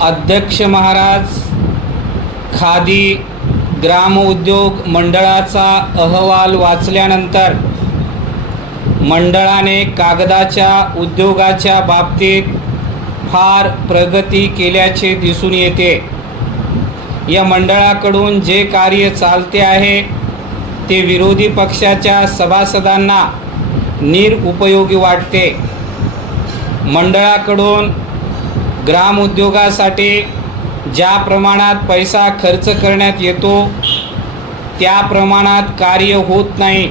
अध्यक्ष महाराज, खादी ग्राम उद्योग मंडळाचा अहवाल वाचल्यानंतर मंडळाने कागदाच्या उद्योगाच्या बाबतीत फार प्रगती केल्याचे दिसून येते। या मंडळाकडून जे कार्य चालते आहे ते विरोधी पक्षाच्या सभासदांना निरुपयोगी वाटते। मंडळाकडून ग्राम उद्योगासाठी ज्या प्रमाणात पैसा खर्च करण्यात येतो त्या प्रमाणात कार्य होत नाही।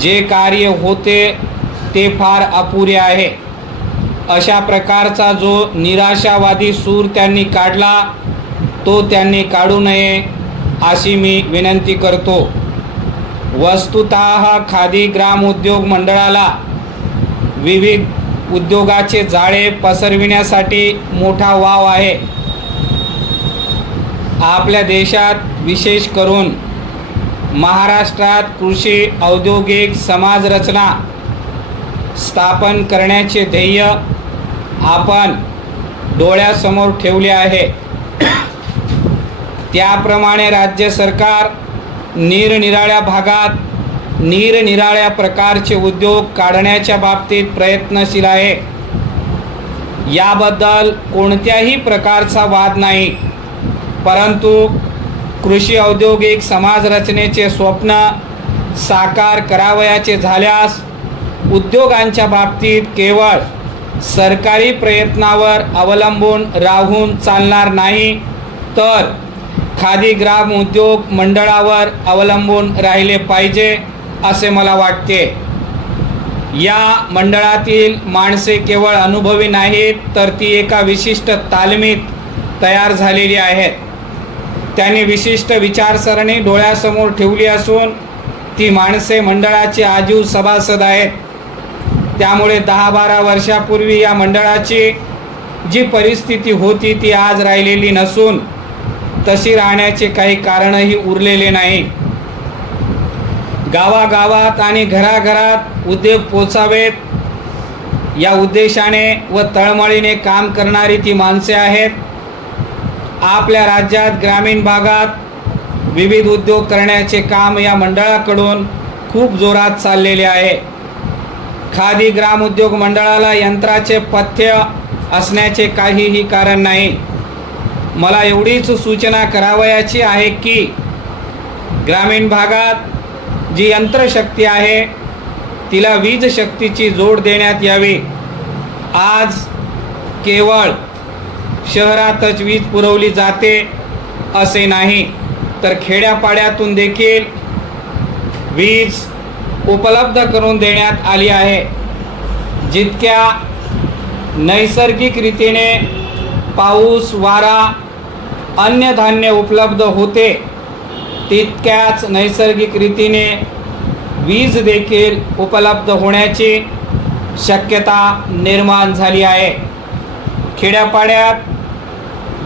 जे कार्य होते ते फार अपुरे आहे। अशा प्रकारचा जो निराशावादी सूर त्यांनी काढला तो त्यांनी काढू नये अशी मी विनंती करतो। वस्तुतः खादी ग्राम उद्योग मंडळाला विविध उद्योगाचे जाळे पसरविण्यासाठी मोठा वाव आहे। आपल्या देशात विशेष करून महाराष्ट्रात कृषी औद्योगिक समाज रचना स्थापन करण्याचे ध्येय आपण डोळ्यासमोर ठेवले आहे। त्याप्रमाणे राज्य सरकार निरनिराळ्या भागात निरनिराळ्या प्रकारचे उद्योग काढण्याच्या बाबतीत प्रयत्नशील आहे। याबद्दल कोणत्याही प्रकारचा वाद नाही, परंतु कृषी औद्योगिक समाज रचनेचे स्वप्न साकार करावयाचे झाल्यास उद्योगांच्या बाबतीत केवळ सरकारी प्रयत्नावर अवलंबून राहून चालणार नाही, तर खादी ग्राम उद्योग मंडळावर अवलंबून राहिले पाहिजे असे मला वाटते। या मंडळातील माणसे केवळ अनुभवी नाहीत, तर ती एका विशिष्ट तालमीत तयार झालेली आहेत। त्यांनी विशिष्ट विचारसरणी डोळ्यासमोर ठेवली असून ती माणसे मंडळाचे आजीव सभासद आहेत। त्यामुळे 10-12 वर्षापूर्वी या मंडळाची जी परिस्थिती होती ती आज राहिलेली नसून तशी राहण्याचे काही कारणही उरलेले नाही। गावागावात आणि घराघरात उद्योग पोचावेत या उद्देशाने व तळमळीने काम करणारी ती माणसे आहेत। आपल्या राज्यात ग्रामीण भागात विविध उद्योग करण्याचे काम या मंडळाकडून खूप जोरात चाललेले आहे। खादी ग्राम उद्योग मंडळाला यंत्राचे पथ्य असण्याचे काहीही कारण नाही। मला एवढीच सूचना करावयाची आहे की ग्रामीण भागात जी यंत्रशक्ती आहे तिला वीज शक्तीची जोड देण्यात यावी। आज केवळ शहरातच वीज पुरवली जाते असे नाही, तर खेड्यापाड्यातून देखील वीज उपलब्ध करून देण्यात आली आहे। जितक्या नैसर्गिक रीतीने पाऊस वारा अन्य धान्य उपलब्ध होते तितक्याच नैसर्गिक रीतीने वीज देखील उपलब्ध होण्याची शक्यता निर्माण झाली आहे। खेड्यापाड्यात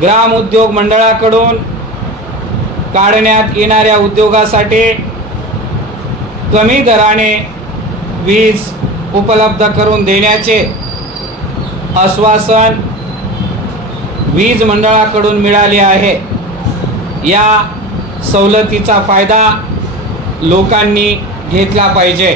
ग्राम उद्योग मंडळाकडून काढण्यात येणाऱ्या उद्योगासाठी कमी दराने वीज उपलब्ध करून देण्याचे आश्वासन वीज मंडळाकडून मिळाले आहे। या सवलतीचा फायदा लोकांनी घेतला पाहिजे।